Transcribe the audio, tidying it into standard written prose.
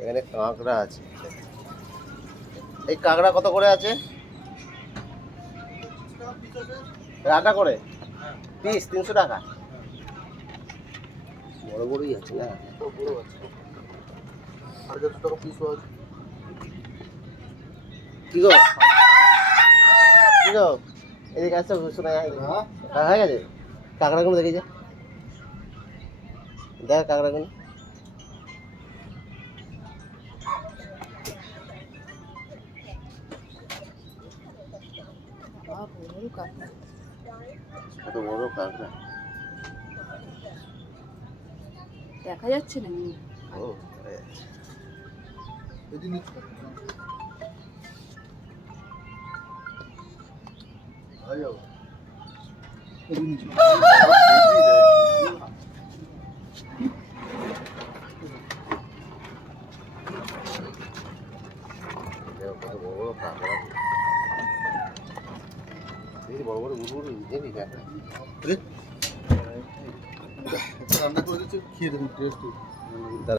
এখানে কাঁকড়া আছে। এই কাঁকড়া কত করে আছে? রান্না করে পিস 300 টাকা। বড় বড়ই আছে না? বড় আছে, 450 টাকা পিসও আছে। কি গো কি গো, এদিকে আসছো, শোনা যায় হয়ে গেছে। কাঁকড়াগুলো দেখি যে, দেখ কাঁকড়াগুলো। কত বড় কাঁকড়া দেখা যাচ্ছে না। ও এদিন নিচ্ছি ভাই যাও, এদিন নিচ্ছি। কত বড় বড় কাঁকড়া, দেখি বড় বড় গুড় দেখি কাঁকড়া। রান্না করে দিচ্ছি, খেয়ে দেখুন টেস্ট।